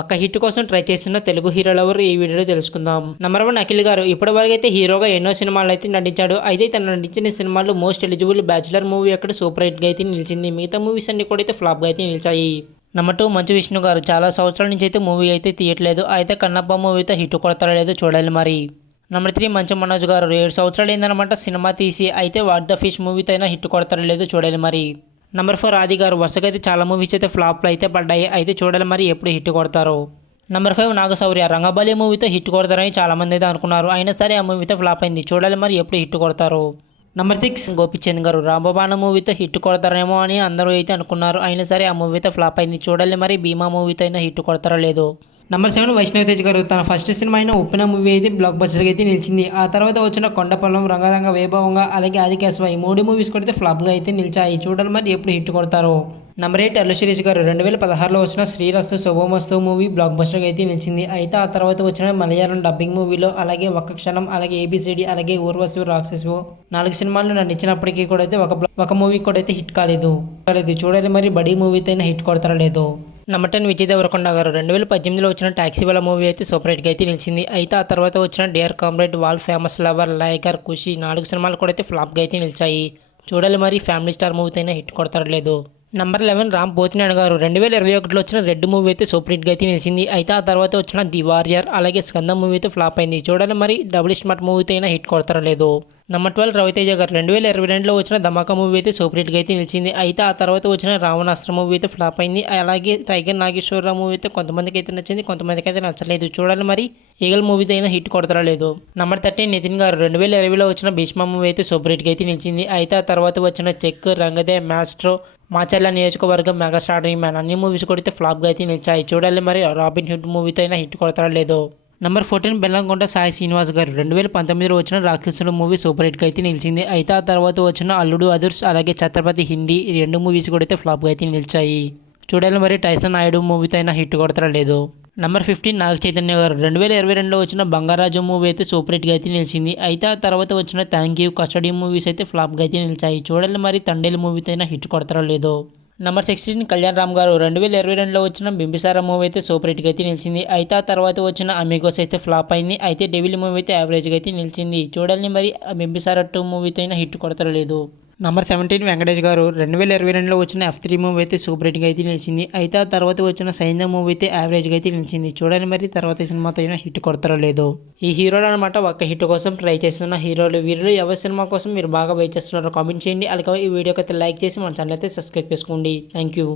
ఒక్క హిట్ కోసం ట్రై చేస్తున్న తెలుగు హీరోలు ఎవరు ఈ వీడియోలో తెలుసుకుందాం. నంబర్ 1 అఖిల్ గారు ఇప్పటివరకు అయితే హీరోగా ఎన్నో సినిమాలు అయితే నటించాడు. అయితే తను నటించిన సినిమాలు మోస్ట్ ఎలిజిబుల్ బ్యాచులర్ మూవీ అక్కడ సూపర్ హిట్ గా అయితే నిలిచింది. మిగతా మూవీస్ అన్ని కూడా అయితే ఫ్లాప్ గా అయితే నిలిచాయి. నంబర్ 2 మంచు విష్ణు గారు చాలా సంవత్సరాల నుంచి అయితే మూవీ అయితే తీయట్లేదు. అయితే కన్నప్ప మూవీతో హిట్ కొడతారో లేదో చూడాలి మరి. నంబర్ 3 మంచు మనోజ్ గారు 7 సంవత్సరాలు అయిందనమాట సినిమా తీసి. అయితే వాట్ ద ఫిష్ మూవీతో అయినా హిట్ కొడతారో లేదో చూడాలి మరి. నంబర్ 4 ఆది గారు వరుసగా అయితే చాలా మూవీస్ అయితే ఫ్లాప్లు అయితే పడ్డాయి. అయితే చూడాలి మరి ఎప్పుడు హిట్ కొడతారో. నంబర్ 5 నాగశౌర్య రంగబలి మూవీతో హిట్ కొడతారని చాలామంది అయితే అనుకున్నారు. అయినా సరే ఆ మూవీతో ఫ్లాప్ అయింది. చూడాలి మరి ఎప్పుడు హిట్ కొడతారో. నంబర్ 6 గోపిచంద్ గారు రాంబాణ మూవీతో హిట్ కొడతారేమో అని అందరూ అయితే అనుకున్నారు. అయినా సరే ఆ మూవీతో ఫ్లాప్ అయింది. చూడాలి మరి భీమా మూవీతో అయినా హిట్ కొడతారో లేదో. నంబర్ 7 వైష్ణవ్ తేజ్ గారు తన ఫస్ట్ సినిమా అయిన ఉప్పెన మూవీ అయితే బ్లాక్ బస్టర్గా అయితే నిలిచింది. ఆ తర్వాత వచ్చిన కొండపల్లం రంగరంగ వైభవంగా అలాగే ఆదికేశవ ఈ 3 మూవీస్ కూడా ఫ్లాప్గా అయితే నిలిచాయి. చూడాలి మరి ఎప్పుడు హిట్ కొడతారో. నంబర్ 8 అల్లు శిరీష్ గారు 2016లో వచ్చిన శ్రీరస్తు శుభమస్తు మూవీ బ్లాక్ బస్టర్గా అయితే నిలిచింది. అయితే ఆ తర్వాత వచ్చిన మలయాళం డబ్బింగ్ మూవీలో అలాగే ఒక్క క్షణం అలాగే ఏబిసిడి అలాగే ఊర్వశి రాక్షసు 4 సినిమాలు నటించినప్పటికీ కూడా అయితే ఒక మూవీ కూడా అయితే హిట్ కాలేదు. చూడాలి మరి బడీ మూవీతో అయినా హిట్ కొడతారో లేదో. నంబర్ 10 విజయ్ దేవరకొండ గారు 2018లో వచ్చిన టాక్సీ వాళ్ళ మూవీ అయితే సూపర్ హిట్గా అయితే నిలిచింది. అయితే ఆ తర్వాత వచ్చిన dear comrade world famous lover Liger Kushi 4 సినిమాలు కూడా అయితే ఫ్లాప్గా అయితే నిలిచాయి. చూడాలి మరి ఫ్యామిలీ స్టార్ మూవీతో అయినా హిట్ కొడతారో లేదో. నంబర్ 11 రామ్ పోతినేని గారు 2021లో వచ్చిన రెడ్ మూవీ అయితే సూపర్ హిట్గా అయితే నిలిచింది. అయితే ఆ తర్వాత వచ్చిన ది వారియర్ అలాగే స్కందం మూవీ అయితే ఫ్లాప్ అయింది. చూడాలి మరి డబుల్ స్మార్ట్ మూవీతో అయినా హిట్ కొడతారో లేదో. నంబర్ 12 రవితేజ గారు 2022లో వచ్చిన ధమాకా మూవీ అయితే సూపర్ హిట్గా అయితే నిలిచింది. అయితే ఆ తర్వాత వచ్చిన రావణాస్త్ర మూవీ అయితే ఫ్లాప్ అయింది. అలాగే టైగర్ నాగేశ్వరరావు మూవీ అయితే కొంతమందికి అయితే నచ్చింది, కొంతమందికి అయితే నచ్చలేదు. చూడాలి మరి ఈగల్ మూవీతో అయినా హిట్ కొడతారో లేదో. నంబర్ 13 నితిన్ గారు 2020లో వచ్చిన భీష్మ మూవీ అయితే సూపర్ హిట్గా అయితే నిలిచింది. అయితే ఆ తర్వాత వచ్చిన చెక్ రంగదే మాస్ట్రో మాచర్ల నియోజకవర్గం మెగాస్టార్ మ్యాన్ అన్ని మూవీస్ కూడా అయితే ఫ్లాప్గా అయితే నిలిచాయి. చూడాలి మరి రాబిన్ హుడ్ మూవీతో అయినా హిట్ కొడతారో లేదో. నంబర్ 14 బెల్లంకొండ సాయి శ్రీనివాస్ గారు 2019లో వచ్చిన రాక్షసుడు మూవీ సూపర్ హిట్గా అయితే నిలిచింది. అయితే ఆ తర్వాత వచ్చిన అల్లుడు అదుర్స్ అలాగే ఛత్రపతి హిందీ ఈ 2 మూవీస్ కూడా అయితే ఫ్లాప్గా అయితే నిలిచాయి. చూడాలి మరి టైసన్ నాయుడు మూవీతో అయినా హిట్ కొడతారో లేదో. నంబర్ 15 నాగ చైతన్య గారు 2022లో వచ్చిన బంగారాజు మూవీ అయితే సూపర్ హిట్గా అయితే నిలిచింది. అయితే ఆ తర్వాత వచ్చిన థ్యాంక్ యూ కస్టడీ మూవీస్ అయితే ఫ్లాప్గా అయితే నిలిచాయి. చూడాలి మరి తండేలు మూవీతో అయినా హిట్ కొడతారో లేదో. నంబర్ 16 కళ్యాణ్ రామ్ గారు 2022లో వచ్చిన బింబిసార మూవీ అయితే సూపర్ హిట్గా అయితే నిలిచింది. అయితే ఆ తర్వాత వచ్చిన అమిగోస్ అయితే ఫ్లాప్ అయింది. అయితే డెవిల్ మూవీ అయితే యావరేజ్గా అయితే నిలిచింది. చూడాలి మరి బింబిసార 2 మూవీతో అయినా హిట్ కొడతారో లేదో. నంబర్ 17 వెంకటేష్ గారు 2022లో వచ్చిన F3 మూవీ అయితే సూపర్ హిట్గా అయితే నిలిచింది. అయితే ఆ తర్వాత వచ్చిన సైంధవ్ మూవీ అయితే యావరేజ్గా అయితే నిలిచింది. చూడాలి మరి తర్వాత సినిమాతో అయినా హిట్ కొడతారో లేదో. ఈ హీరోలు అనమాట ఒక్క హిట్ కోసం ట్రై చేస్తున్న హీరోలు. వీరిలో ఎవరి సినిమా కోసం మీరు బాగా వెయిట్ చేస్తున్నారో కామెంట్ చేయండి. అలాగే ఈ వీడియోకి అయితే లైక్ చేసి మన ఛానల్ అయితే సబ్స్క్రైబ్ చేసుకోండి. Thank you.